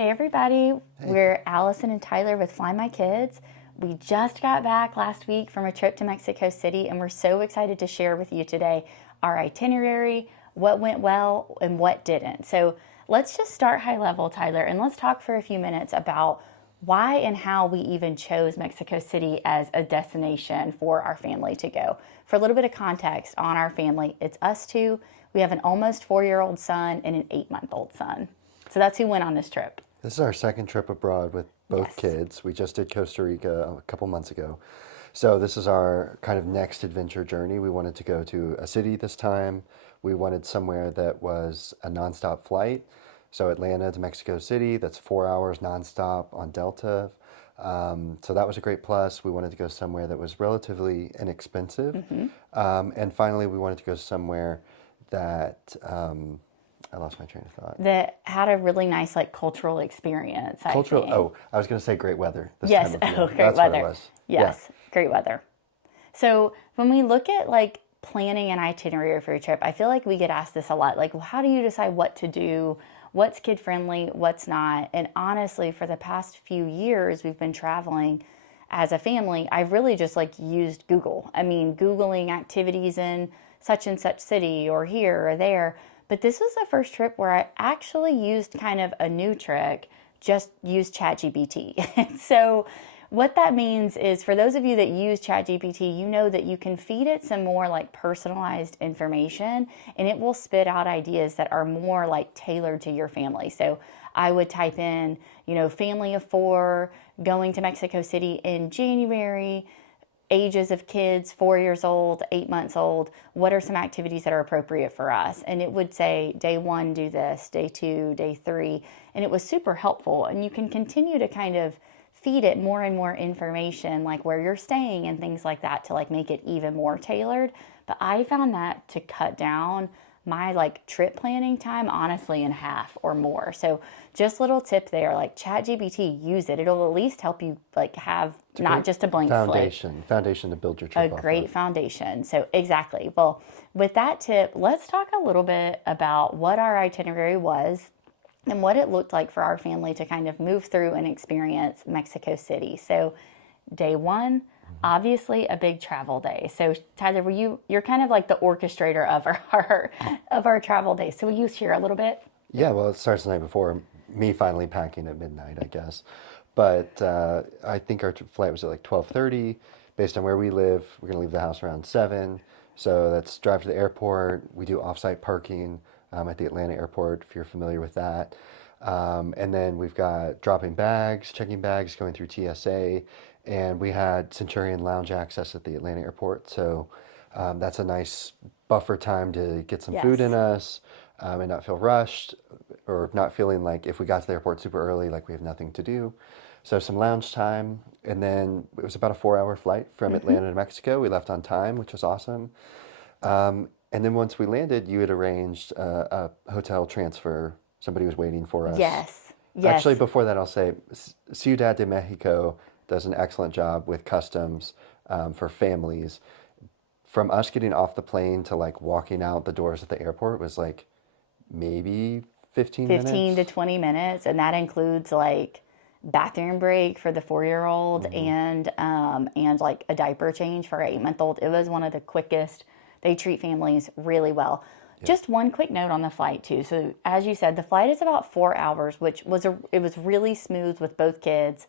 Hey everybody, we're Allison and Tyler with Fly My Kids. We just got back last week from a trip to Mexico City and we're so excited to share with you today our itinerary, what went well and what didn't. So let's just start high level, Tyler, and let's talk for a few minutes about why and how we even chose Mexico City as a destination for our family to go. For a little bit of context on our family, it's us two. We have an almost 4-year-old son and an 8-month-old son. So that's who went on this trip. This is our second trip abroad with both Yes. kids. We just did Costa Rica a couple months ago. So this is our kind of next adventure journey. We wanted to go to a city this time. We wanted somewhere that was a nonstop flight. So Atlanta to Mexico City, that's 4 hours nonstop on Delta. So that was a great plus. We wanted to go somewhere that was relatively inexpensive. And finally, we wanted to go somewhere that I lost my train of thought. That had a really nice cultural experience, I Cultural. think. Oh, I was going to say great weather this Yes. time of year. Great That's what weather. it was. Yes. Great weather. So when we look at planning an itinerary for your trip, I feel like we get asked this a lot. Well, how do you decide what to do? What's kid friendly? What's not? And honestly, for the past few years, we've been traveling as a family. I've really just used Google. I mean, Googling activities in such and such city or here or there. But this was the first trip where I actually used kind of a new trick, just use ChatGPT. So what that means is for those of you that use ChatGPT, you know that you can feed it some more personalized information and it will spit out ideas that are more tailored to your family. So I would type in, family of 4 going to Mexico City in January, ages of kids, 4 years old, 8 months old, what are some activities that are appropriate for us? And it would say, day 1, do this, day 2, day 3. And it was super helpful. And you can continue to kind of feed it more and more information, where you're staying and things like that to make it even more tailored. But I found that to cut down my trip planning time honestly in half or more. So just little tip there, ChatGPT, use it. It'll at least help you have not just a blank slate. Foundation to build your trip A off great of. foundation. So exactly. Well, with that tip, let's talk a little bit about what our itinerary was and what it looked like for our family to kind of move through and experience Mexico City. So day 1, obviously a big travel day. So Tyler, you're kind of the orchestrator of our travel day. So will you share a little bit? Yeah, well, it starts the night before, me finally packing at midnight, I guess. But I think our flight was at 12:30. Based on where we live, we're going to leave the house around 7. So that's drive to the airport. We do offsite parking at the Atlanta airport, if you're familiar with that. And then we've got dropping bags, checking bags, going through TSA. And we had Centurion Lounge access at the Atlanta airport. So that's a nice buffer time to get some food in Yes. us and not feel rushed or not feeling like if we got to the airport super early, we have nothing to do. So some lounge time. And then it was about a 4-hour flight from Atlanta to Mexico. We left on time, which was awesome. And then once we landed, you had arranged a hotel transfer. Somebody was waiting for us. Yes. Yes. Actually, before that, I'll say Ciudad de Mexico does an excellent job with customs for families. From us getting off the plane to walking out the doors at the airport was maybe 15 15 to minutes. 20 minutes. And that includes bathroom break for the 4-year-old and a diaper change for our 8-month-old. It was one of the quickest. They treat families really well. Just one quick note on the flight too. So as you said, the flight is about 4 hours, which was it was really smooth with both kids.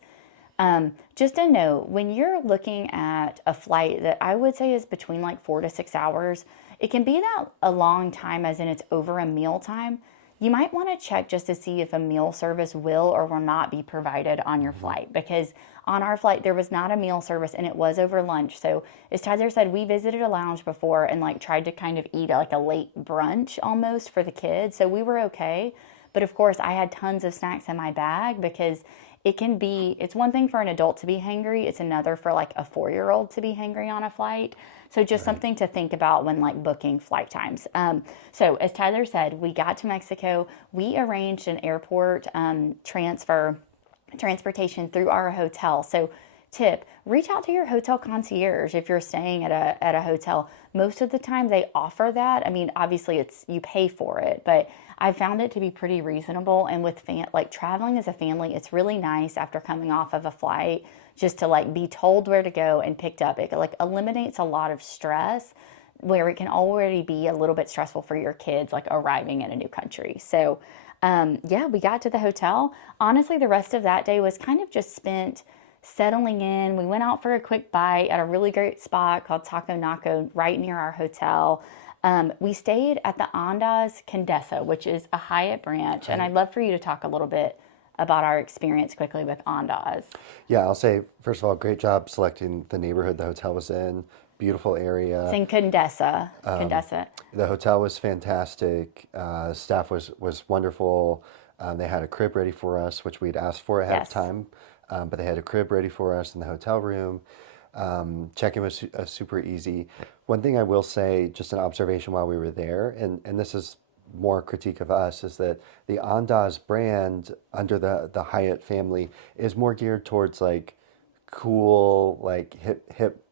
Just a note, when you're looking at a flight that I would say is between 4 to 6 hours, it can be that a long time as in it's over a meal time. You might want to check just to see if a meal service will or will not be provided on your flight, because on our flight there was not a meal service and it was over lunch. So as Tyler said, we visited a lounge before and tried to kind of eat a late brunch almost for the kids. So we were okay. But of course I had tons of snacks in my bag because it's one thing for an adult to be hangry. It's another for a 4-year-old to be hangry on a flight. So just something to think about when booking flight times. So as Tyler said, we got to Mexico. We arranged an airport transportation through our hotel. So tip, reach out to your hotel concierge if you're staying at a hotel. Most of the time they offer that. I mean, obviously it's you pay for it, but I found it to be pretty reasonable. And with like traveling as a family, it's really nice after coming off of a flight just to like be told where to go and picked up. It like eliminates a lot of stress where it can already be a little bit stressful for your kids, like arriving in a new country. So, yeah, we got to the hotel. Honestly, the rest of that day was kind of just spent settling in. We went out for a quick bite at a really great spot called Taco Naco right near our hotel. We stayed at the Andaz Condesa, which is a Hyatt branch. And I'd love for you to talk a little bit about our experience quickly with Andaz. Yeah, I'll say, first of all, great job selecting the neighborhood the hotel was in. Beautiful area. It's in Condesa. Condesa. The hotel was fantastic. Staff was wonderful. They had a crib ready for us, which we'd asked for ahead of time. But they had a crib ready for us in the hotel room. Check-in was super easy. One thing I will say, just an observation while we were there, and this is more critique of us, is that the Andaz brand under the Hyatt family is more geared towards like cool, like hip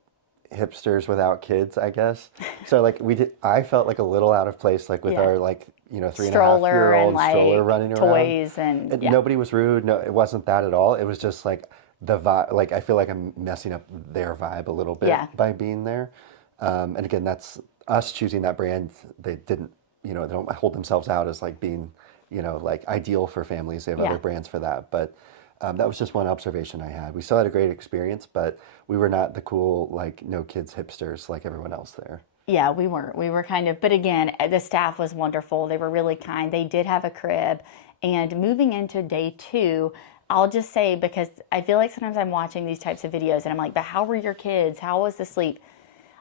hipsters without kids, I guess. So like I felt like a little out of place, like with our like 3.5-year-old like stroller running toys around. and Nobody was rude. No, it wasn't that at all. It was just like the vibe. Like I feel like I'm messing up their vibe a little bit by being there. And again, that's us choosing that brand. They didn't, they don't hold themselves out as like being, like ideal for families. They have other brands for that, but. That was just one observation I had. We still had a great experience, but we were not the cool, like, no kids hipsters like everyone else there. Yeah, we weren't. We were kind of, but again, the staff was wonderful. They were really kind. They did have a crib. And moving into day 2, I'll just say, because I feel like sometimes I'm watching these types of videos and I'm like, but how were your kids? How was the sleep?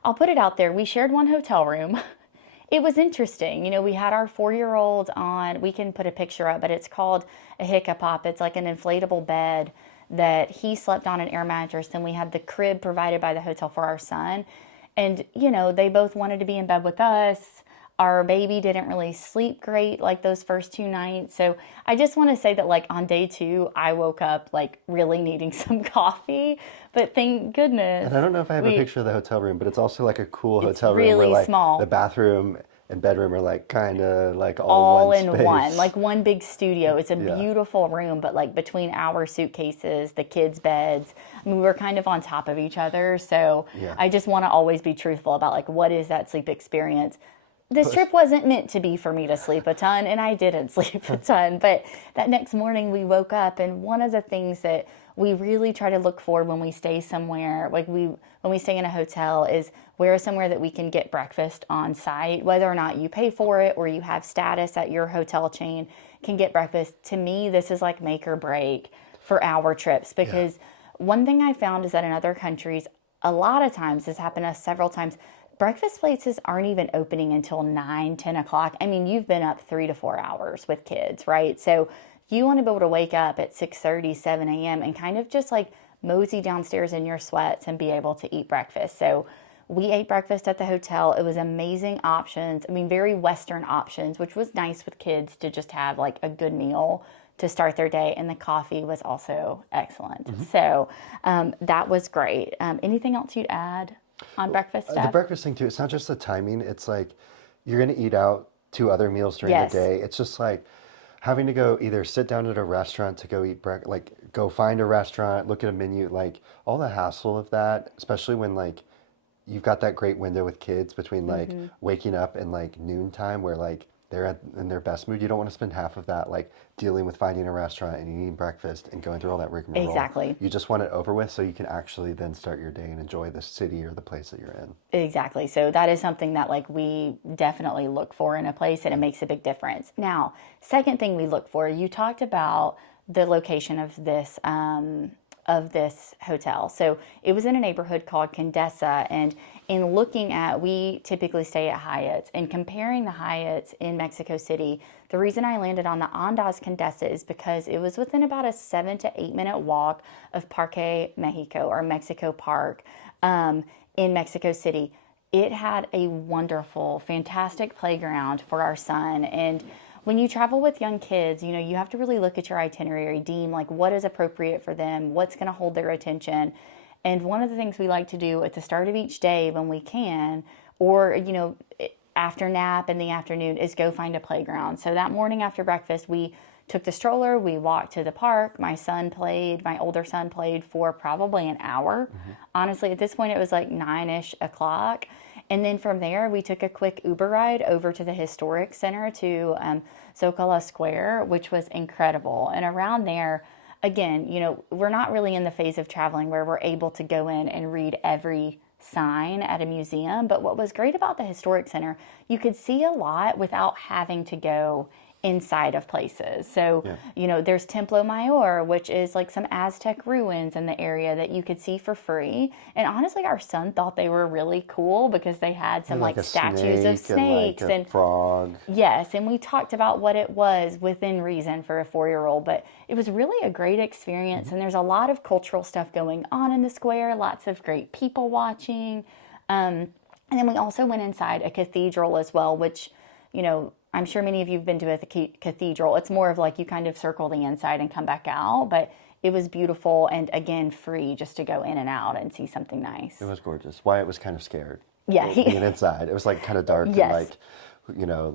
I'll put it out there. We shared one hotel room. It was interesting. We had our 4-year-old on, we can put a picture up, but it's called a Hiccapop. It's like an inflatable bed that he slept on, an air mattress. And we had the crib provided by the hotel for our son. And, they both wanted to be in bed with us. Our baby didn't really sleep great like those first 2 nights. So I just want to say that like on day 2, I woke up like really needing some coffee, but thank goodness. And I don't know if I have a picture of the hotel room, but it's also like a cool hotel room really where like small. The bathroom and bedroom are like kind of like all in space. one, like one big studio. It's a beautiful room, but like between our suitcases, the kids' beds, I mean, we were kind of on top of each other. So I just want to always be truthful about like, what is that sleep experience? This trip wasn't meant to be for me to sleep a ton, and I didn't sleep a ton. But that next morning we woke up, and one of the things that we really try to look for when we stay somewhere, like when we stay in a hotel, is where somewhere that we can get breakfast on site, whether or not you pay for it or you have status at your hotel chain, can get breakfast. To me, this is like make or break for our trips, because one thing I found is that in other countries, a lot of times, this happened to us several times, breakfast places aren't even opening until 9, 10 o'clock. I mean, you've been up 3 to 4 hours with kids, right? So you want to be able to wake up at 6:30, 7 a.m. and kind of just like mosey downstairs in your sweats and be able to eat breakfast. So we ate breakfast at the hotel. It was amazing options. I mean, very Western options, which was nice with kids to just have like a good meal to start their day. And the coffee was also excellent. So that was great. Anything else you'd add on breakfast stuff? The breakfast thing too, it's not just the timing. It's like you're going to eat out 2 other meals during the day. It's just like having to go either sit down at a restaurant to go eat breakfast, like go find a restaurant, look at a menu, like all the hassle of that, especially when like you've got that great window with kids between like waking up and like noontime where like they're in their best mood. You don't want to spend half of that like dealing with finding a restaurant and eating breakfast and going through all that rigmarole. Exactly. You just want it over with so you can actually then start your day and enjoy the city or the place that you're in. Exactly. So that is something that like we definitely look for in a place, and it makes a big difference. Now, second thing we look for, you talked about the location of this hotel. So it was in a neighborhood called Condesa, and in looking at, we typically stay at Hyatts, and comparing the Hyatts in Mexico City, the reason I landed on the Andaz Condesa is because it was within about a 7 to 8 minute walk of Parque, Mexico, or Mexico Park in Mexico City. It had a wonderful, fantastic playground for our son, and when you travel with young kids, you have to really look at your itinerary, deem like what is appropriate for them, what's going to hold their attention. And one of the things we like to do at the start of each day when we can, or, after nap in the afternoon, is go find a playground. So that morning after breakfast, we took the stroller, we walked to the park. My older son played for probably an hour. Honestly, at this point, it was like 9-ish o'clock. And then from there, we took a quick Uber ride over to the Historic Center to Zocalo Square, which was incredible. And around there, again, we're not really in the phase of traveling where we're able to go in and read every sign at a museum. But what was great about the Historic Center, you could see a lot without having to go inside of places. So, there's Templo Mayor, which is like some Aztec ruins in the area that you could see for free. And honestly, our son thought they were really cool because they had some like statues of snakes and frog. Yes, and we talked about what it was within reason for a 4-year-old, but it was really a great experience. And there's a lot of cultural stuff going on in the square, lots of great people watching. And then we also went inside a cathedral as well, which, I'm sure many of you have been to a cathedral. It's more of like you kind of circle the inside and come back out, but it was beautiful and, again, free just to go in and out and see something nice. It was gorgeous. Wyatt was kind of scared. Yeah. Being inside. It was like kind of dark Yes. and like,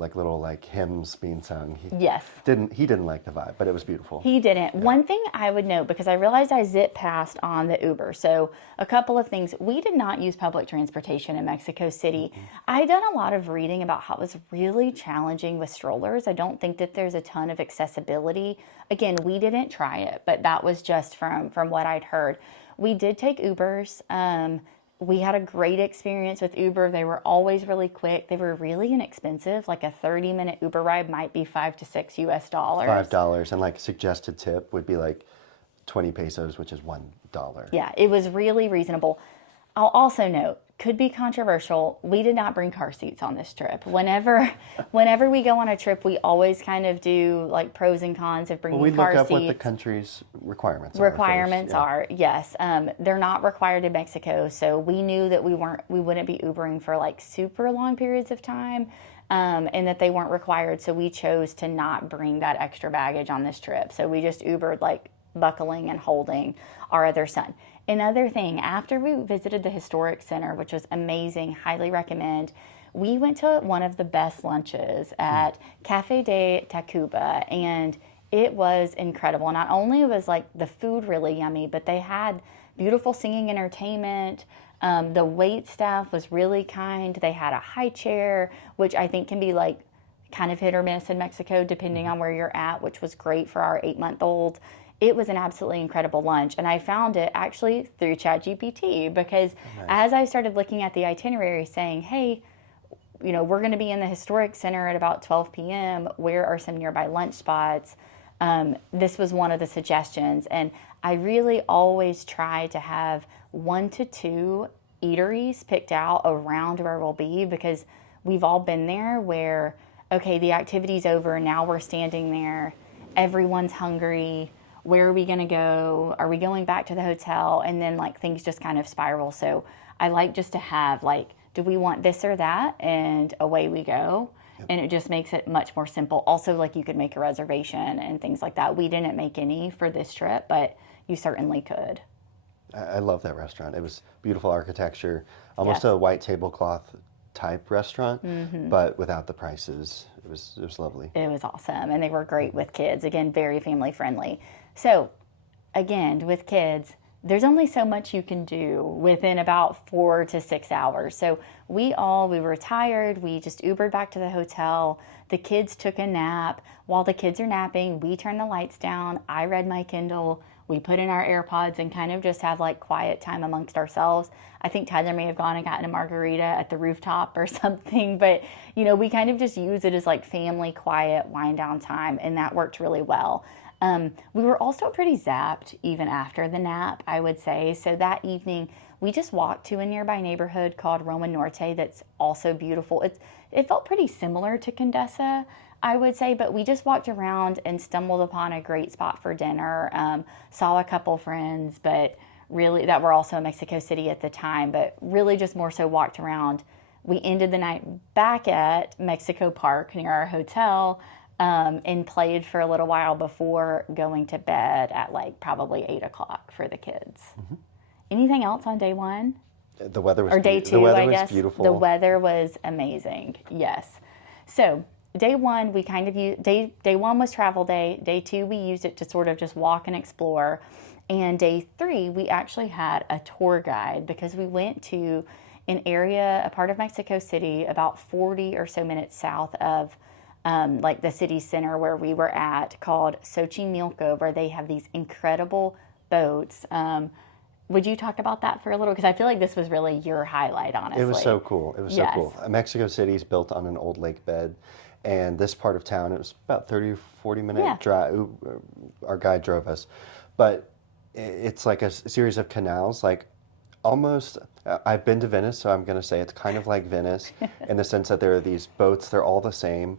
like little like hymns being sung. Yes. He didn't like the vibe, but it was beautiful. He didn't. Yeah. One thing I would note, because I realized I zipped past on the Uber. So a couple of things. We did not use public transportation in Mexico City. I done a lot of reading about how it was really challenging with strollers. I don't think that there's a ton of accessibility. Again, we didn't try it, but that was just from what I'd heard. We did take Ubers. We had a great experience with Uber. They were always really quick. They were really inexpensive. Like a 30-minute Uber ride might be $5 to $6 US. $5, and like suggested tip would be like 20 pesos, which is $1. Yeah, it was really reasonable. I'll also note, could be controversial, we did not bring car seats on this trip. Whenever we go on a trip, we always kind of do like pros and cons of bringing car seats. We look up what the country's requirements are. Yes. They're not required in Mexico, so we knew that we wouldn't be Ubering for like super long periods of time, and that they weren't required, so we chose to not bring that extra baggage on this trip. So we just Ubered like buckling and holding our other son. Another thing, after we visited the Historic Center, which was amazing, highly recommend, we went to one of the best lunches at Cafe de Tacuba, and it was incredible. Not only was like the food really yummy, but they had beautiful singing entertainment. The wait staff was really kind. They had a high chair, which I think can be like kind of hit or miss in Mexico, depending on where you're at, which was great for our 8-month-old. It was an absolutely incredible lunch, and I found it actually through ChatGPT because as I started looking at the itinerary saying, hey, we're going to be in the Historic Center at about 12 p.m. Where are some nearby lunch spots? This was one of the suggestions, and I really always try to have 1 to 2 eateries picked out around where we'll be because we've all been there where, okay, the activity's over, now we're standing there, everyone's hungry. Where are we going to go? Are we going back to the hotel? And then like things just kind of spiral. So I like just to have like, do we want this or that? And away we go. Yep. And it just makes it much more simple. Also, like you could make a reservation and things like that. We didn't make any for this trip, but you certainly could. I love that restaurant. It was beautiful architecture, almost a white tablecloth type restaurant, but without the prices. It was lovely. It was awesome, and they were great with kids. Again, very family friendly. So, again, with kids, there's only so much you can do within about 4 to 6 hours. So we were tired. We just Ubered back to the hotel. The kids took a nap. While the kids are napping, we turn the lights down. I read my Kindle. We put in our AirPods and kind of just have like quiet time amongst ourselves. I think Tyler may have gone and gotten a margarita at the rooftop or something, but we kind of just use it as like family quiet wind down time, and that worked really well. We were also pretty zapped even after the nap, I would say. So that evening, we just walked to a nearby neighborhood called Roma Norte that's also beautiful. It felt pretty similar to Condesa, I would say, but we just walked around and stumbled upon a great spot for dinner. Saw a couple friends, but really that were also in Mexico City at the time, but really just more so walked around. We ended the night back at Mexico Park near our hotel, and played for a little while before going to bed at like probably 8 o'clock for the kids. Anything else on day one? The weather was Or day the two, weather I was guess. beautiful. The weather was amazing. Yes. So day one, we kind of used, day one was travel day. Day two, we used it to sort of just walk and explore. And day three, we actually had a tour guide because we went to an area, a part of Mexico City, about 40 or so minutes south of like the city center where we were at, called Xochimilco, where they have these incredible boats. Would you talk about that for a little? Because I feel like this was really your highlight, honestly. It was so cool. It was so Yes. cool. Mexico City is built on an old lake bed, and this part of town, it was about 30 or 40 minute Yeah. drive. Our guide drove us, but it's like a series of canals, like almost. I've been to Venice, so I'm going to say it's kind of like Venice in the sense that there are these boats. They're all the same.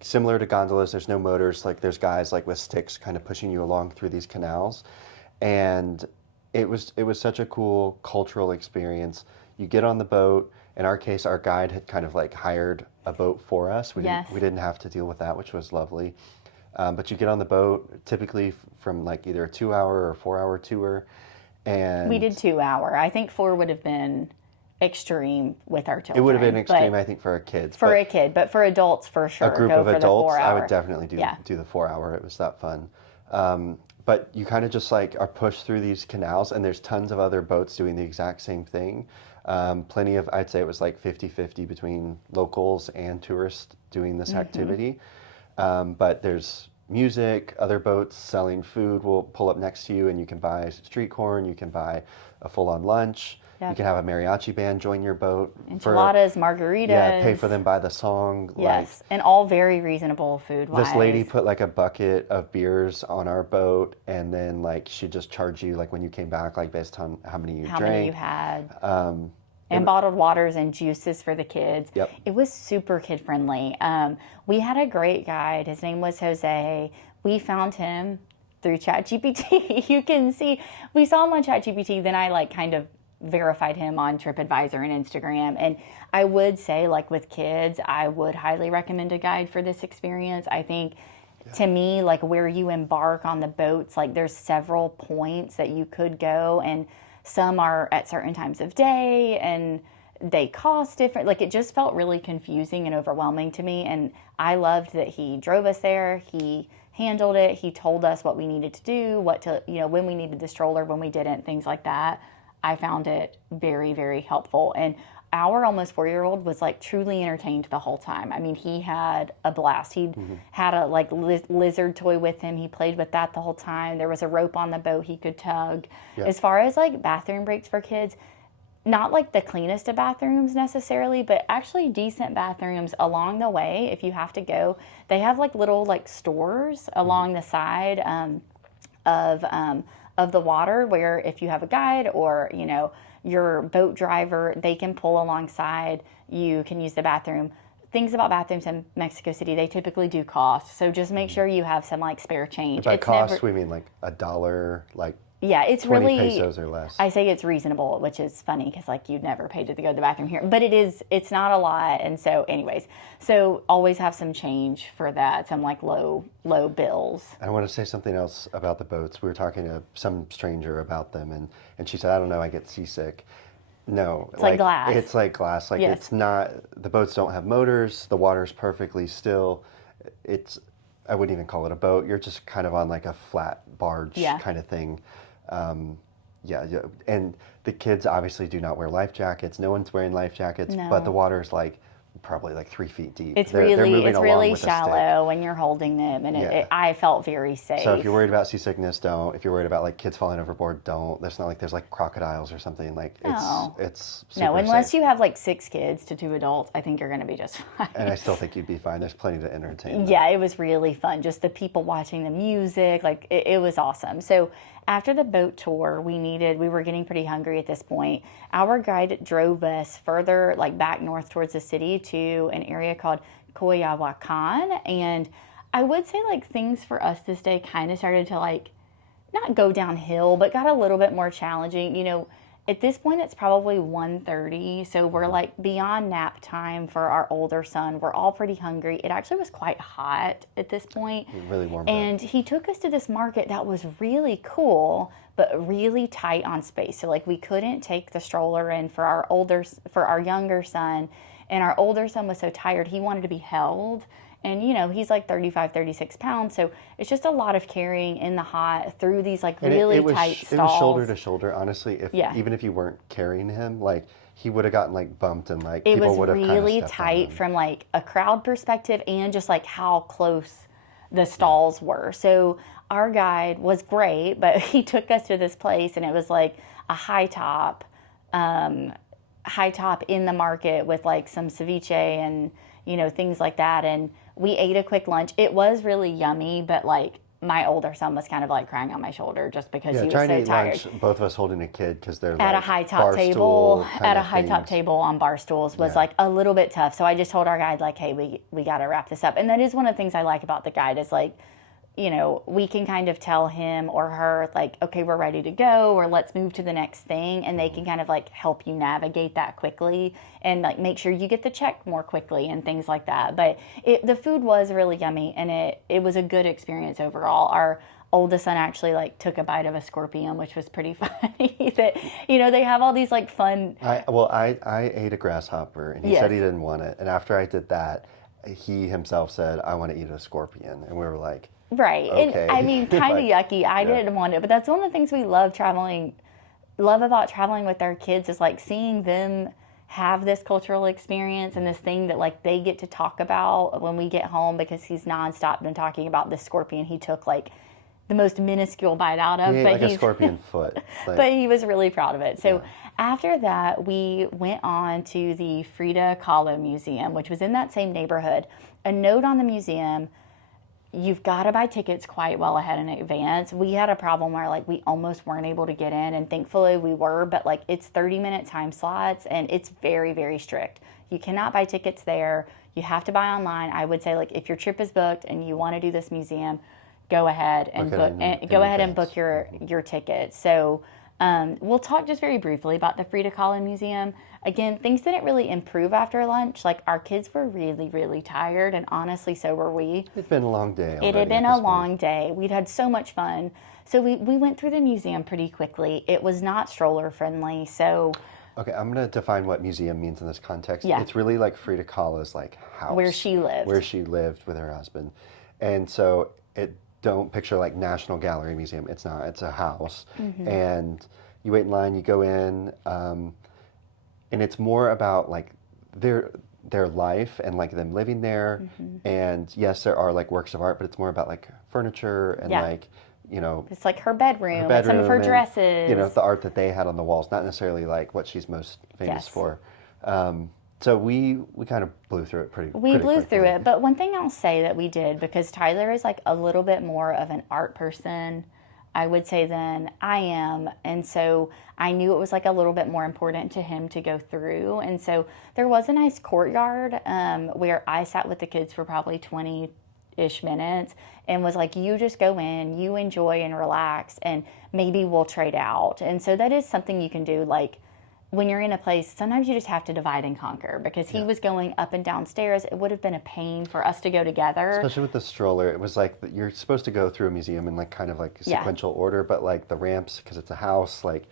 Similar to gondolas, there's no motors. Like there's guys like with sticks kind of pushing you along through these canals, and it was such a cool cultural experience. You get on the boat. In our case, our guide had kind of like hired a boat for us. Yes. We didn't have to deal with that, which was lovely. But you get on the boat, typically from like either a 2 hour or 4 hour tour, and We did 2 hour. I think 4 would have been extreme with our it children. would have been extreme, but I think, for our kids. for but a kid, but for adults, for sure. a group go of for adults, the 4 I hour. would definitely Yeah. do the 4 hour. It was that fun. But you kind of just like are pushed through these canals, and there's tons of other boats doing the exact same thing. Plenty of, I'd say it was like 50-50 between locals and tourists doing this activity. But there's music, other boats selling food will pull up next to you, and you can buy street corn, you can buy a full-on lunch. Yep. You can have a mariachi band join your boat. Enchiladas, margaritas. Yeah, pay for them by the song. Yes, and all very reasonable food-wise. This lady put like a bucket of beers on our boat, and then like she'd just charge you like when you came back, like based on how many you how drank. many you had. And bottled waters and juices for the kids. Yep. It was super kid friendly. We had a great guide. His name was Jose. We found him through ChatGPT. You can see, we saw him on ChatGPT. Then I like kind of verified him on TripAdvisor and Instagram. And I would say, like with kids, I would highly recommend a guide for this experience. I think to me, like where you embark on the boats, like there's several points that you could go, and some are at certain times of day and they cost different. Like it just felt really confusing and overwhelming to me. And I loved that he drove us there. He handled it. He told us what we needed to do, what to, when we needed the stroller, when we didn't, things like that. I found it very, very helpful. And our almost 4-year-old was like truly entertained the whole time. I mean, he had a blast. He had a like lizard toy with him. He played with that the whole time. There was a rope on the boat he could tug. Yeah. As far as like bathroom breaks for kids, not like the cleanest of bathrooms necessarily, but actually decent bathrooms along the way. If you have to go, they have like little like stores along the side of the water, where if you have a guide or your boat driver, they can pull alongside. You can use the bathroom. Things about bathrooms in Mexico City, they typically do cost. So just make sure you have some like spare change. By It's cost, never- we mean like $1, like yeah, it's 20 really pesos or less. I say it's reasonable, which is funny because like you'd never pay to go to the bathroom here, but it's not a lot. And so anyways, so always have some change for that, some like low bills. I want to say something else about the boats. We were talking to some stranger about them, and she said, I don't know, I get seasick. No, It's like glass. It's like glass. Like Yes. it's not. The boats don't have motors. The water's perfectly still. I wouldn't even call it a boat. You're just kind of on like a flat barge Yeah. kind of thing. Yeah, and the kids obviously do not wear life jackets. No one's wearing life jackets, No. but the water's like probably like 3 feet deep. It's They're really moving along with a stick. shallow when you're holding them, and Yeah. I felt very safe. So if you're worried about seasickness, don't. If you're worried about like kids falling overboard, don't. There's not like there's like crocodiles or something. Like No. it's no, super unless safe. you have like 6 kids to 2 adults, I think you're going to be just fine. And I still think you'd be fine. There's plenty to entertain them. Yeah, it was really fun. Just the people watching the music, like it was awesome. So after the boat tour, we were getting pretty hungry at this point. Our guide drove us further, like back north towards the city to an area called Coyoacán. And I would say like things for us this day kind of started to like not go downhill, but got a little bit more challenging. At this point, it's probably 1:30, so we're like beyond nap time for our older son. We're all pretty hungry. It actually was quite hot at this point. Really warm. And he took us to this market that was really cool, but really tight on space. So like we couldn't take the stroller in for our younger son, and our older son was so tired he wanted to be held. And, you know, he's like 35, 36 pounds. So it's just a lot of carrying in the hot through these like really tight stalls. It was shoulder to shoulder, honestly. Even if you weren't carrying him, like he would have gotten like bumped and like people would have kind of stepped on him. It was really tight from like a crowd perspective and just like how close the stalls were. So our guide was great, but he took us to this place and it was like a high top in the market with like some ceviche and, you know, things like that. And we ate a quick lunch. It was really yummy, but like my older son was kind of like crying on my shoulder just because he was so tired. Trying to eat lunch, both of us holding a kid because they're at like a high top table, on bar stools was like a little bit tough. So I just told our guide like, hey, we got to wrap this up. And that is one of the things I like about the guide is like, you know, we can kind of tell him or her like, okay, we're ready to go, or let's move to the next thing. And they can kind of like help you navigate that quickly and like make sure you get the check more quickly and things like that. But the food was really yummy and it was a good experience overall. Our oldest son actually like took a bite of a scorpion, which was pretty funny. That, you know, they have all these like fun. I ate a grasshopper and he said he didn't want it. And after I did that, he himself said, I want to eat a scorpion. And we were like, right. Okay. And I mean, kind of yucky. I didn't want it, but that's one of the things we love about traveling with our kids is like seeing them have this cultural experience and this thing that like they get to talk about when we get home, because he's nonstop been talking about this scorpion he took like the most minuscule bite out of. He ate like a scorpion foot. Like, but he was really proud of it. So after that, we went on to the Frida Kahlo Museum, which was in that same neighborhood. A note on the museum: you've got to buy tickets quite well ahead in advance. We had a problem where like we almost weren't able to get in, and thankfully we were, but like it's 30-minute time slots and it's very, very strict. You cannot buy tickets there. You have to buy online. I would say like if your trip is booked and you want to do this museum, go ahead and book your tickets. So we'll talk just very briefly about the Frida Kahlo Museum. Again, things didn't really improve after lunch. Like our kids were really, really tired, and honestly, so were we. It's been a long day. It had been a long day. We'd had so much fun. So we went through the museum pretty quickly. It was not stroller friendly, so... Okay, I'm going to define what museum means in this context. Yeah. It's really like Frida Kahlo's like house. Where she lived with her husband. And so don't picture like National Gallery Museum. It's not. It's a house. Mm-hmm. And you wait in line, you go in, and it's more about like their life and like them living there. Mm-hmm. And yes, there are like works of art, but it's more about like furniture and like, you know, it's like her bedroom and some of her dresses. And, you know, the art that they had on the walls, not necessarily like what she's most famous for. So we kind of blew through it pretty quickly. Through it, but one thing I'll say that we did, because Tyler is like a little bit more of an art person, I would say, than I am, and so I knew it was like a little bit more important to him to go through, and so there was a nice courtyard where I sat with the kids for probably 20-ish minutes and was like, you just go in, you enjoy and relax, and maybe we'll trade out. And so that is something you can do, like, when you're in a place, sometimes you just have to divide and conquer, because he was going up and down stairs. It would have been a pain for us to go together. Especially with the stroller. It was like you're supposed to go through a museum in like kind of like sequential order, but like the ramps, because it's a house, like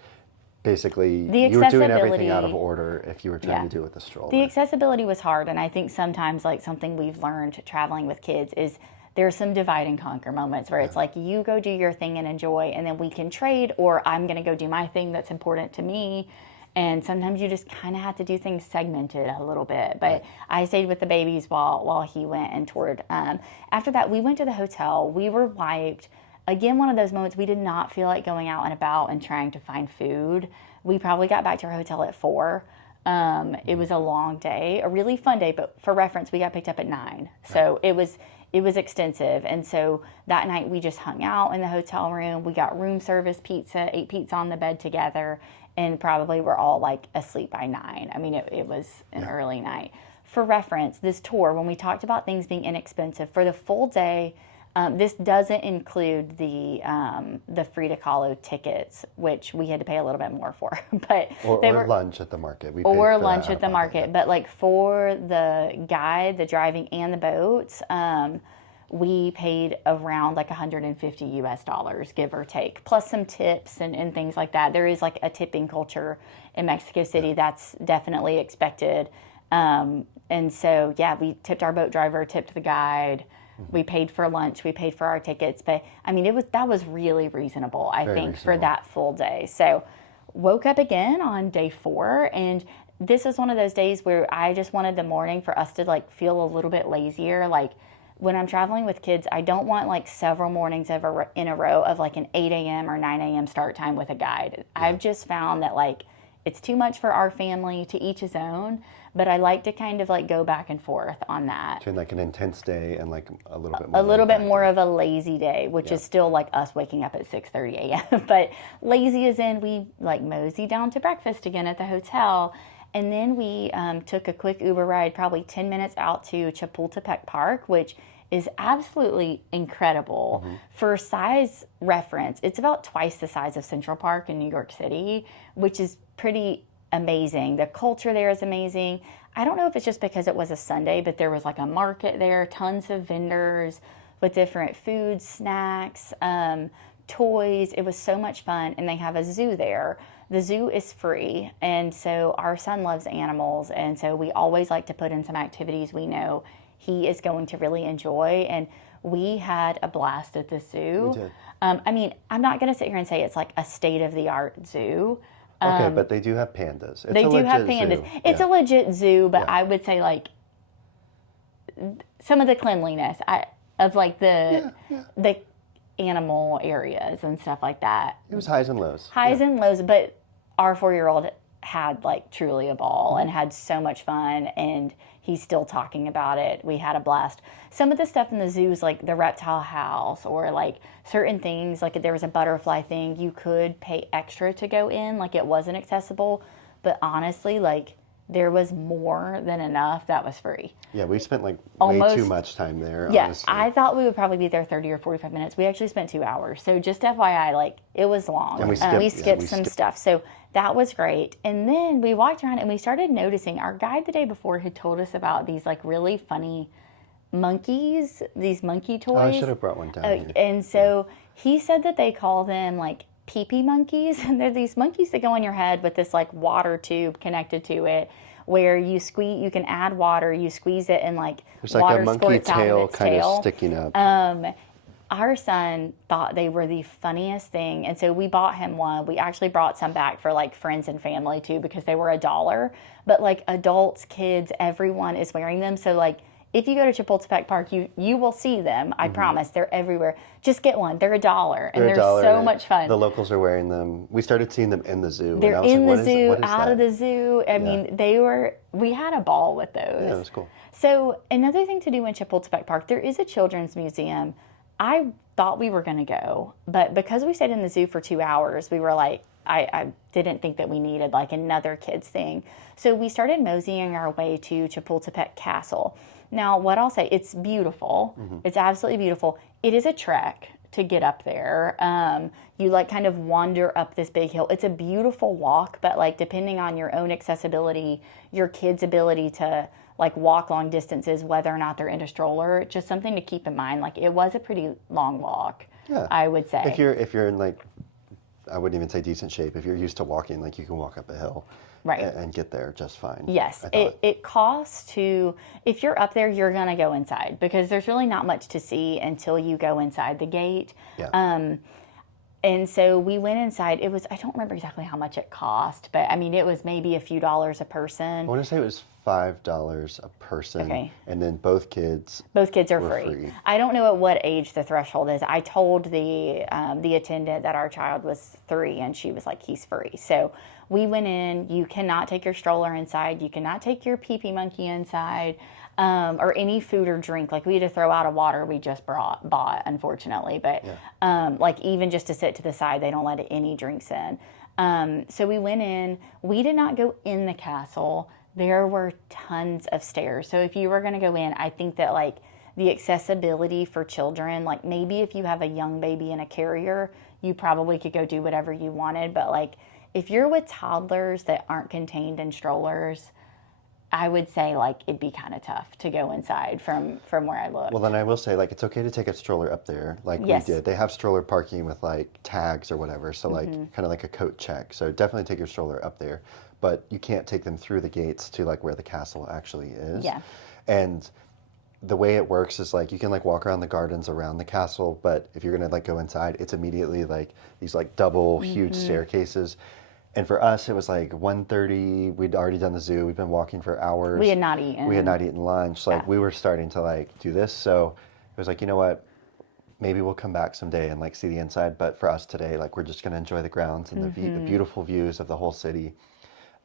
basically you were doing everything out of order if you were trying to do it with the stroller. The accessibility was hard, and I think sometimes like something we've learned traveling with kids is there's some divide and conquer moments where it's like you go do your thing and enjoy, and then we can trade, or I'm going to go do my thing that's important to me. And sometimes you just kind of have to do things segmented a little bit. But I stayed with the babies while he went and toured. After that, we went to the hotel. We were wiped. Again, one of those moments we did not feel like going out and about and trying to find food. We probably got back to our hotel at 4. It was a long day, a really fun day. But for reference, we got picked up at 9. So it was extensive. And so that night we just hung out in the hotel room. We got room service pizza, ate pizza on the bed together, and probably were all like asleep by 9. I mean, it was an early night. For reference, this tour, when we talked about things being inexpensive, for the full day, This doesn't include the Frida Kahlo tickets, which we had to pay a little bit more for, but or lunch at the market. We paid or for that lunch out at of the pocket, market. yeah. But like for the guide, the driving, and the boats, we paid around like 150 US dollars, give or take, plus some tips and things like that. There is like a tipping culture in Mexico City that's definitely expected. And so, yeah, we tipped our boat driver, tipped the guide. We paid for lunch, we paid for our tickets. But I mean, that was really reasonable, I think, for that full day. So woke up again on day 4, and this is one of those days where I just wanted the morning for us to like feel a little bit lazier. Like when I'm traveling with kids, I don't want like several mornings in a row of like an 8 a.m. or 9 a.m. start time with a guide. I've just found that like it's too much for our family, to each his own, but I like to kind of like go back and forth on that. Between like an intense day and like a little bit more of a lazy day, which is still like us waking up at 6:30 a.m. But lazy as in we like mosey down to breakfast again at the hotel. And then we took a quick Uber ride, probably 10 minutes out to Chapultepec Park, which is absolutely incredible. For size reference, it's about twice the size of Central Park in New York City, which is pretty amazing. The culture there is amazing. I don't know if it's just because it was a Sunday, but there was like a market there, tons of vendors with different food, snacks, toys. It was so much fun. And they have a zoo there. The zoo is free. And so our son loves animals. And so we always like to put in some activities we know he is going to really enjoy. And we had a blast at the zoo. We did. I mean, I'm not going to sit here and say it's like a state-of-the-art zoo. Okay, but they do have pandas. They do have pandas. Zoo. It's a legit zoo, but I would say like some of the cleanliness of like the animal areas and stuff like that. It was highs and lows. Highs and lows, but our 4-year-old had like truly a ball and had so much fun, and he's still talking about it. We had a blast. Some of the stuff in the zoos, like the reptile house or like certain things, like if there was a butterfly thing, you could pay extra to go in, like it wasn't accessible. But honestly, like there was more than enough that was free. Yeah, we spent like Almost, way too much time there. Yeah, honestly. I thought we would probably be there 30 or 45 minutes. We actually spent 2 hours. So just FYI, like it was long. And we skipped some stuff. So that was great. And then we walked around and we started noticing, our guide the day before had told us about these like really funny monkeys, these monkey toys. Oh, I should have brought one down. And so he said that they call them like pee-pee monkeys. And they're these monkeys that go on your head with this like water tube connected to it, where you can add water, you squeeze it, and like there's water like a monkey squirts out tail of its kind tail. of sticking up. Our son thought they were the funniest thing, and so we bought him one. We actually brought some back for like friends and family too, because they were $1. But like adults, kids, everyone is wearing them. So like if you go to Chapultepec Park, you will see them. I promise. They're everywhere. Just get one. They're $1, and they're so much fun. The locals are wearing them. We started seeing them in the zoo. They're in the zoo, out of the zoo. I mean, we had a ball with those. Yeah, it was cool. So another thing to do in Chapultepec Park, there is a children's museum. I thought we were going to go, but because we stayed in the zoo for 2 hours, we were like, I didn't think that we needed like another kids thing. So we started moseying our way to Chapultepec Castle. Now, what I'll say, it's beautiful. It's absolutely beautiful. It is a trek to get up there. You like kind of wander up this big hill. It's a beautiful walk, but like depending on your own accessibility, your kids' ability to like walk long distances, whether or not they're in a stroller, just something to keep in mind. Like it was a pretty long walk, I would say. If you're in like, I wouldn't even say decent shape. If you're used to walking, like you can walk up a hill. Right. And get there just fine. Yes. It costs to, if you're up there, you're going to go inside because there's really not much to see until you go inside the gate. Yeah. And so we went inside. It was, I don't remember exactly how much it cost, but I mean, it was maybe a few dollars a person. I want to say it was $5 a person. Okay. And then both kids are were free. I don't know at what age the threshold is. I told the attendant that our child was 3, and she was like, he's free. So we went in. You cannot take your stroller inside. You cannot take your pee-pee monkey inside. Or any food or drink. Like we had to throw out a water we just bought, unfortunately. But like even just to sit to the side, they don't let any drinks in. So we went in. We did not go in the castle. There were tons of stairs. So if you were going to go in, I think that like the accessibility for children, like maybe if you have a young baby in a carrier, you probably could go do whatever you wanted. But like if you're with toddlers that aren't contained in strollers, I would say like it'd be kind of tough to go inside from where I looked. Well, then I will say, like, it's okay to take a stroller up there, like we Yes. did. They have stroller parking with like tags or whatever, so like kind of like a coat check. So definitely take your stroller up there, but you can't take them through the gates to like where the castle actually is. Yeah. And the way it works is like you can like walk around the gardens around the castle, but if you're gonna like go inside, it's immediately like these like double huge staircases. And for us, it was like 1:30. We'd already done the zoo. We've been walking for hours. We had not eaten. We had not eaten lunch. Like Yeah. we were starting to like do this. So it was like, you know what? Maybe we'll come back someday and like see the inside. But for us today, like we're just gonna enjoy the grounds and the beautiful views of the whole city.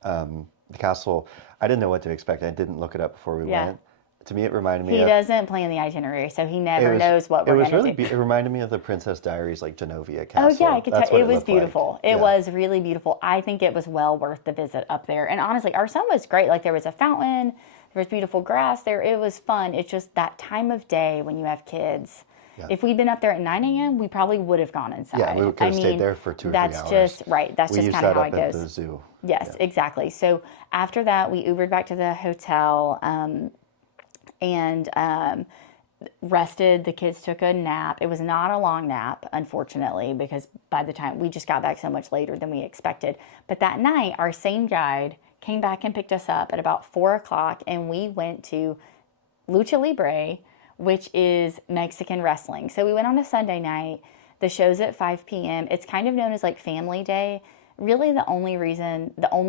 The castle, I didn't know what to expect. I didn't look it up before we Yeah. went. To me, it reminded me He of doesn't plan the itinerary, so he never was- knows what it we're was going to really do. it reminded me of the Princess Diaries, like Genovia Oh Castle. yeah, I could That's tell. what It was looked like. beautiful. It Yeah. was really beautiful. I think it was well worth the visit up there. And honestly, our sun was great. Like there was a fountain, there was beautiful grass there. It was fun. It's just that time of day when you have kids. Yeah. If we'd been up there at 9 a.m., we probably would have gone inside. Yeah, we could have stayed there for 2 or 3 hours. That's just right. That's We just used kind of that how up it at goes. the zoo. Yes, exactly. So after that, we Ubered back to the hotel and rested. The kids took a nap. It was not a long nap, unfortunately, because by the time we just got back so much later than we expected. But that night, our same guide came back and picked us up at about 4 o'clock, and we went to Lucha Libre, which is Mexican wrestling. So we went on a Sunday night. The show's at 5 p.m. It's kind of known as like Family Day. Really the only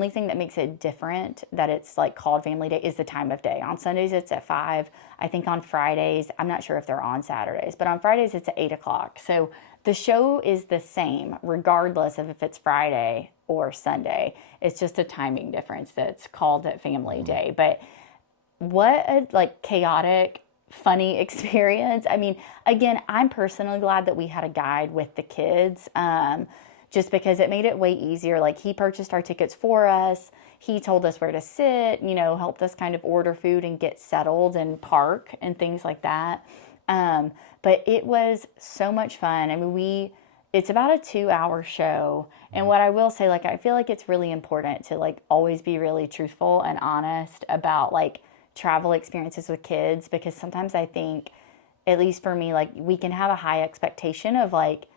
thing that makes it different that it's like called Family Day is the time of day. On Sundays it's at 5. I think on Fridays, I'm not sure if they're on Saturdays, but on Fridays it's at 8 o'clock. So the show is the same regardless of if it's Friday or Sunday. It's just a timing difference that's called at Family Day. But what a like chaotic, funny experience. I mean, again, I'm personally glad that we had a guide with the kids. Just because it made it way easier. Like he purchased our tickets for us. He told us where to sit, helped us kind of order food and get settled and park and things like that. But it was so much fun. I mean, it's about a 2-hour show. And what I will say, like, I feel like it's really important to like always be really truthful and honest about like travel experiences with kids, because sometimes I think, at least for me, like we can have a high expectation of like,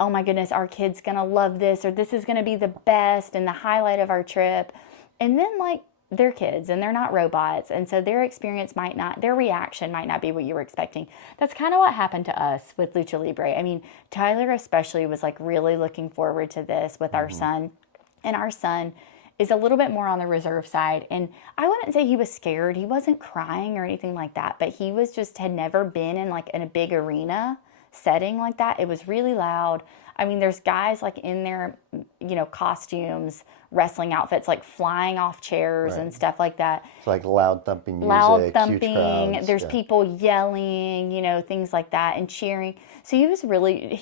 oh my goodness, our kid's gonna love this, or this is gonna be the best and the highlight of our trip. And then like they're kids and they're not robots. And so their reaction might not be what you were expecting. That's kind of what happened to us with Lucha Libre. I mean, Tyler especially was like really looking forward to this with our son. And our son is a little bit more on the reserve side. And I wouldn't say he was scared. He wasn't crying or anything like that, but he had never been in a big arena setting like that. It was really loud. I mean, there's guys like in their, costumes, wrestling outfits, like flying off chairs and stuff like that. It's like loud thumping music, huge crowds. There's people yelling, things like that and cheering. So he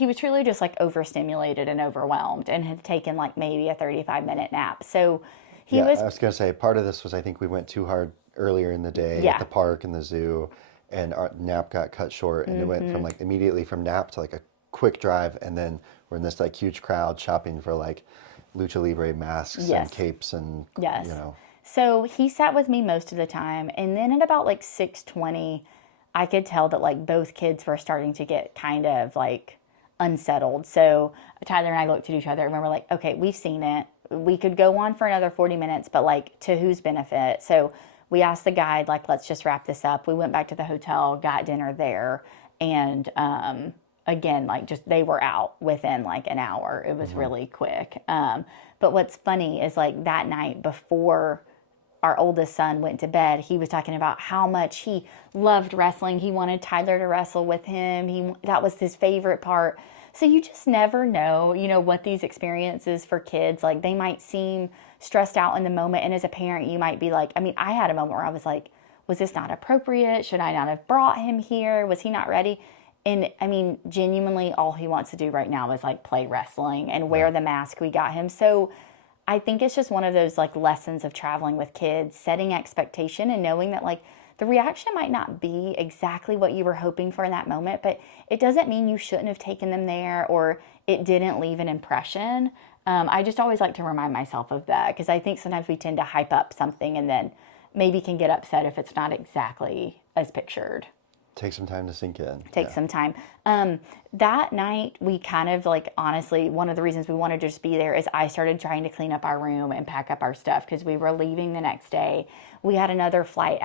was truly just like overstimulated and overwhelmed and had taken like maybe a 35-minute nap. So I was going to say, part of this was I think we went too hard earlier in the day at the park and the zoo, and our nap got cut short, and it went from like immediately from nap to like a quick drive, and then we're in this like huge crowd shopping for like Lucha Libre masks and capes and So he sat with me most of the time, and then at about like 6:20, I could tell that like both kids were starting to get kind of like unsettled. So Tyler and I looked at each other and we were like, okay, we've seen it. We could go on for another 40 minutes, but like to whose benefit? So we asked the guide, like, let's just wrap this up. We went back to the hotel, got dinner there, and again, like just they were out within like an hour. It was really quick. But what's funny is like that night before our oldest son went to bed, he was talking about how much he loved wrestling. He wanted Tyler to wrestle with him. That was his favorite part. So you just never know, what these experiences for kids, like they might seem stressed out in the moment. And as a parent, you might be like, I mean, I had a moment where I was like, was this not appropriate? Should I not have brought him here? Was he not ready? And I mean, genuinely, all he wants to do right now is like play wrestling and wear the mask we got him. So I think it's just one of those like lessons of traveling with kids, setting expectation and knowing that like the reaction might not be exactly what you were hoping for in that moment, but it doesn't mean you shouldn't have taken them there or it didn't leave an impression. I just always like to remind myself of that because I think sometimes we tend to hype up something and then maybe can get upset if it's not exactly as pictured. Take some time to sink in. Take some time. That night, we kind of like, honestly, one of the reasons we wanted to just be there is I started trying to clean up our room and pack up our stuff because we were leaving the next day. We had another flight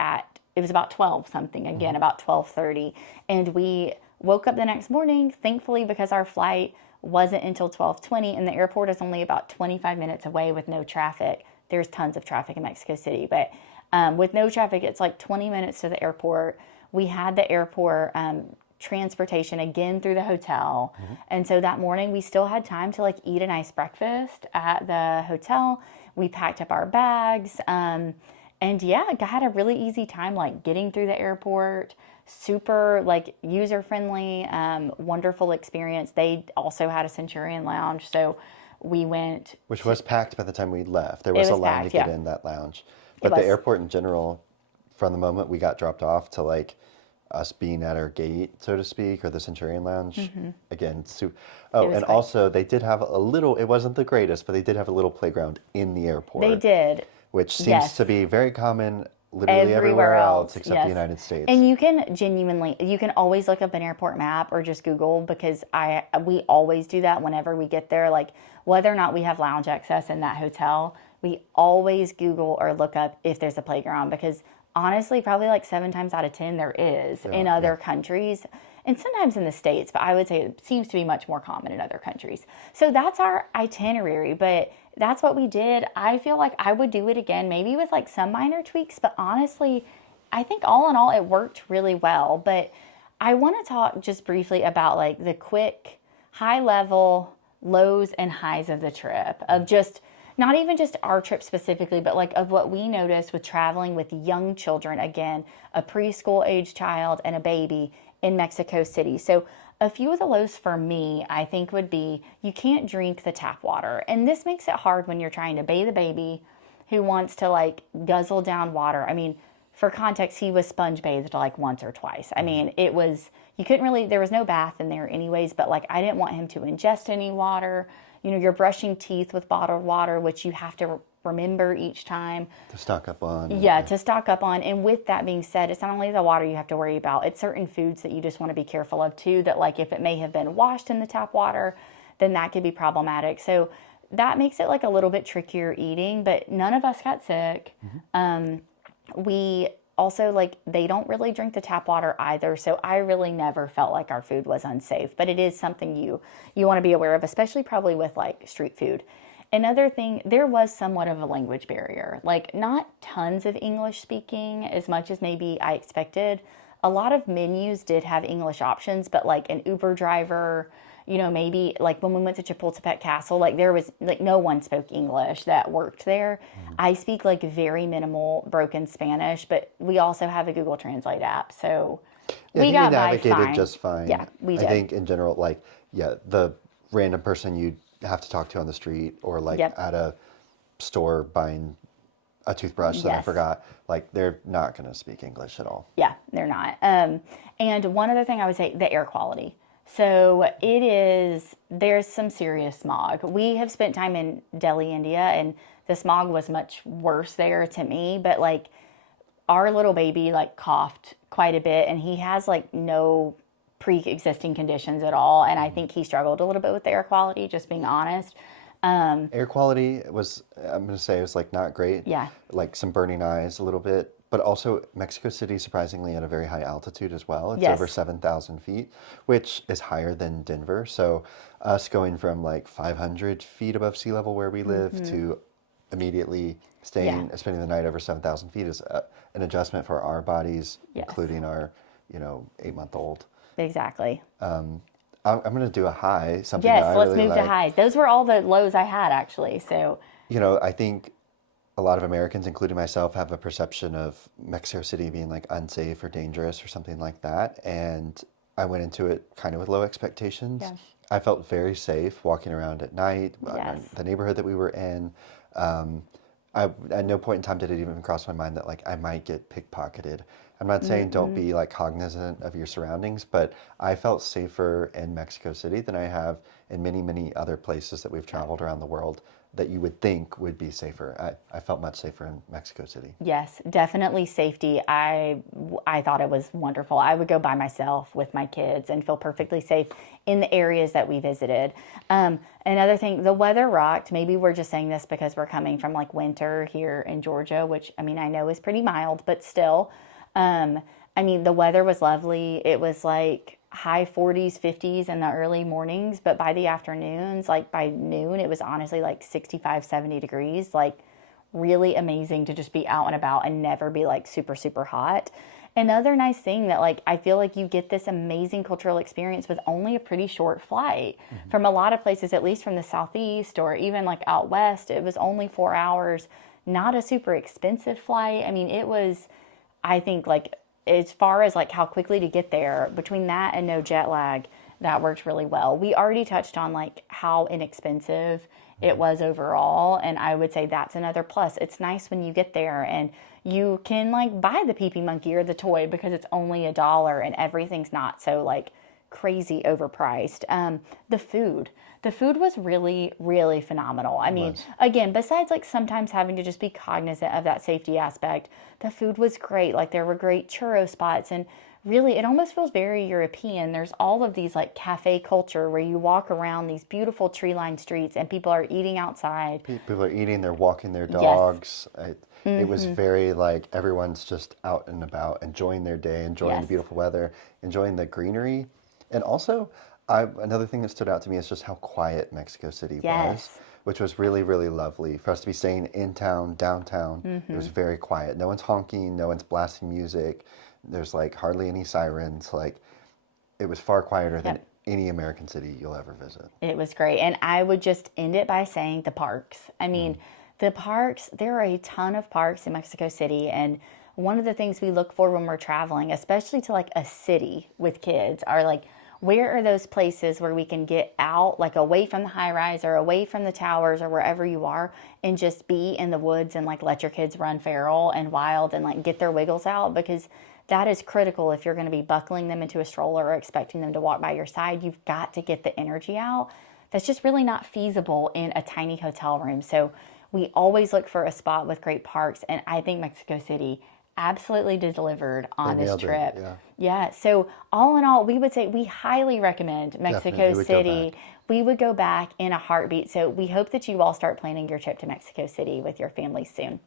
it was about 12 something, again, about 12:30. And we woke up the next morning, thankfully, because our flight wasn't until 12:20 and the airport is only about 25 minutes away with no traffic. There's tons of traffic in Mexico City, but with no traffic, it's like 20 minutes to the airport. We had the airport transportation again through the hotel. And so that morning we still had time to like eat a nice breakfast at the hotel. We packed up our bags. And yeah, I had a really easy time like getting through the airport. Super like user friendly, wonderful experience. They also had a Centurion lounge. So we went. Which was packed by the time we left. There was a line to get in that lounge. But the airport in general, from the moment we got dropped off to like us being at our gate, so to speak, or the Centurion Lounge, again, and also they did have a little, it wasn't the greatest, but they did have a little playground in the airport. They did. Which seems to be very common literally everywhere else except the United States. And you can always look up an airport map or just Google because we always do that whenever we get there, like whether or not we have lounge access in that hotel, we always Google or look up if there's a playground because honestly, probably like 7 times out of 10 there is in other countries and sometimes in the States, but I would say it seems to be much more common in other countries. So that's our itinerary, but that's what we did. I feel like I would do it again, maybe with like some minor tweaks, but honestly, I think all in all, it worked really well. But I want to talk just briefly about like the quick high level lows and highs of the trip of just not even just our trip specifically, but like of what we noticed with traveling with young children, again, a preschool age child and a baby in Mexico City. So a few of the lows for me, I think would be you can't drink the tap water. And this makes it hard when you're trying to bathe a baby who wants to like guzzle down water. I mean, for context, he was sponge bathed like once or twice. I mean, you couldn't really, there was no bath in there anyways, but like I didn't want him to ingest any water. You know, you're brushing teeth with bottled water, which you have to remember each time. To stock up on. Yeah, to stock up on. And with that being said, it's not only the water you have to worry about, it's certain foods that you just want to be careful of too, that like if it may have been washed in the tap water, then that could be problematic. So that makes it like a little bit trickier eating, but none of us got sick. We also, like, they don't really drink the tap water either, so I really never felt like our food was unsafe. But it is something you want to be aware of, especially probably with, like, street food. Another thing, there was somewhat of a language barrier. Like, not tons of English speaking as much as maybe I expected. A lot of menus did have English options, but, like, an Uber driver, you know, maybe, like, when we went to Chapultepec Castle, like, there was, like, no one spoke English that worked there. I speak, like, very minimal broken Spanish, but we also have a Google Translate app, so we got by fine. Navigated just fine. Yeah, we did. I think in general, like, the random person you have to talk to on the street or, like, at a store buying a toothbrush that I forgot, like, they're not going to speak English at all. Yeah, they're not. And one other thing I would say, the air quality. So there's some serious smog. We have spent time in Delhi, India, and the smog was much worse there to me, but like our little baby like coughed quite a bit and he has like no pre-existing conditions at all. And I think he struggled a little bit with the air quality, just being honest. Air quality was, I'm going to say, it was like not great. Yeah. Like some burning eyes a little bit. But also Mexico City, surprisingly, at a very high altitude as well. It's over 7,000 feet, which is higher than Denver. So us going from like 500 feet above sea level where we live to immediately spending the night over 7,000 feet is an adjustment for our bodies, including our, 8-month-old. Exactly. I'm going to do a high, something yes, that I let's really move to highs. Those were all the lows I had, actually. So, I think a lot of Americans, including myself, have a perception of Mexico City being like unsafe or dangerous or something like that. And I went into it kind of with low expectations. Yeah. I felt very safe walking around at night, the neighborhood that we were in. At no point in time did it even cross my mind that like I might get pickpocketed I'm not saying don't be like cognizant of your surroundings, but I felt safer in Mexico City than I have in many, many other places that we've traveled around the world that you would think would be safer. I felt much safer in Mexico City. Yes, definitely safety. I thought it was wonderful. I would go by myself with my kids and feel perfectly safe in the areas that we visited. Another thing, the weather rocked. Maybe we're just saying this because we're coming from like winter here in Georgia, which I mean I know is pretty mild, but still. I mean the weather was lovely. It was like high 40s, 50s in the early mornings, but by the afternoons, like by noon, it was honestly like 65, 70 degrees. Like really amazing to just be out and about and never be like super, super hot. Another nice thing that like I feel like you get this amazing cultural experience with only a pretty short flight from a lot of places, at least from the southeast or even like out west. It was only 4 hours, not a super expensive flight. I mean, it was, I think like as far as like how quickly to get there, between that and no jet lag, that worked really well. We already touched on like how inexpensive it was overall, and I would say that's another plus. It's nice when you get there and you can like buy the pee pee monkey or the toy because it's only $1 and everything's not so like crazy overpriced. The food was really, really phenomenal. I mean, again, besides like sometimes having to just be cognizant of that safety aspect, the food was great. Like there were great churro spots, and really it almost feels very European. There's all of these like cafe culture where you walk around these beautiful tree-lined streets and people are eating outside. People are eating, they're walking their dogs. Yes. It was very like everyone's just out and about, enjoying their day, enjoying the beautiful weather, enjoying the greenery. And also, another thing that stood out to me is just how quiet Mexico City was, which was really, really lovely. For us to be staying in town, downtown, it was very quiet. No one's honking, no one's blasting music. There's like hardly any sirens. Like it was far quieter than any American city you'll ever visit. It was great. And I would just end it by saying the parks. I mean, the parks, there are a ton of parks in Mexico City. And one of the things we look for when we're traveling, especially to like a city with kids, are like, where are those places where we can get out, like away from the high rise or away from the towers or wherever you are, and just be in the woods and like let your kids run feral and wild and like get their wiggles out, because that is critical if you're going to be buckling them into a stroller or expecting them to walk by your side. You've got to get the energy out. That's just really not feasible in a tiny hotel room. So we always look for a spot with great parks, and I think Mexico City absolutely delivered on this trip. Yeah. So all in all, we would say we highly recommend Mexico City. We would go back in a heartbeat. So we hope that you all start planning your trip to Mexico City with your families soon.